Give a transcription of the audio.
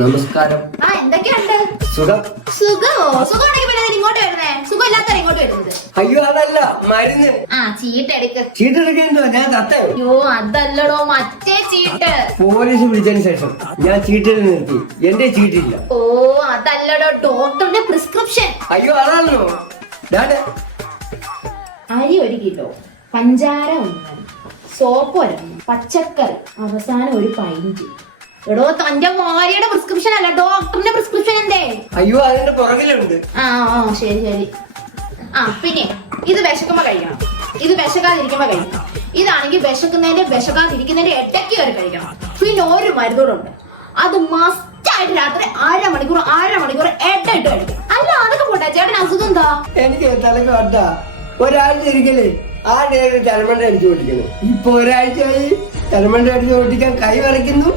നമസ്കാരം. എന്തൊക്കെയുണ്ട്? സുഖം. സുഖമോ? സുഖമാണെങ്കിൽ പിന്നെ ഇങ്ങോട്ട് വരുന്നേ? സുഖമില്ലാത്തവരെ ഇങ്ങോട്ട് വരുന്നത്? അയ്യോ അതല്ല, മരുന്ന്. ചീട്ടെടുക്ക്. ചീട്ടെടുക്കണ്ടോ? ഞാൻ തട്ടയോ? അയ്യോ അതല്ലടോ, മറ്റേ ചീട്ട്. പോലീസ് വിളിച്ചതിന് ശേഷം ഞാൻ ചീട്ടിൽ നിർത്തി. എന്റെ ചീട്ടില്ല. ഓ അതല്ലടോ, ഡോക്ടറുടെ പ്രിസ്ക്രിപ്ഷൻ. അയ്യോ അതാണോ? അരി 1 കിലോ, പഞ്ചാര 1, സോപ്പ് 1, പച്ചക്കറി അവസാനം 1 പൈന്റ്. എടോ തന്റെ ഭാര്യയുടെ പ്രിസ്ക്രിപ്ഷൻ അല്ല, ഡോക്ടറിന്റെ പ്രിസ്ക്രിപ്ഷൻ എന്തേ? അയ്യോ അതിന്റെ പുറകിലുണ്ട്. ശരി ശരി. പിന്നെ ഇത് വിശക്കുമ്പോ കഴിക്കണം, ഇത് വിശക്കാതിരിക്കുമ്പോ കഴിക്കണം. ഇതാണെങ്കിൽ വിശക്കുന്നതിന്റെ വിശക്കാതിരിക്കുന്നതിന്റെ ഇടയ്ക്ക് വരെ കഴിക്കണം. പിന്നെ ഒരു മരുന്നോടുണ്ട്, അത് മസ്റ്റായിട്ട് രാത്രി 1/2 മണിക്കൂർ ഇടയിട്ട് കഴിക്കും. അല്ല അതൊക്കെ പോട്ടെ, ചേട്ടന് അസുഖം എന്താ? എനിക്ക് തലക്ക് വട്ട. ഒരാഴ്ച ഇരിക്കലേ ആ നേരം തലമണ്ട അടിച്ചു ഓടിക്കണം. ഇപ്പൊ ഒരാഴ്ചയായി തലമണ്ട അടിച്ചു ഓടിക്കാൻ കൈ വരയ്ക്കുന്നു.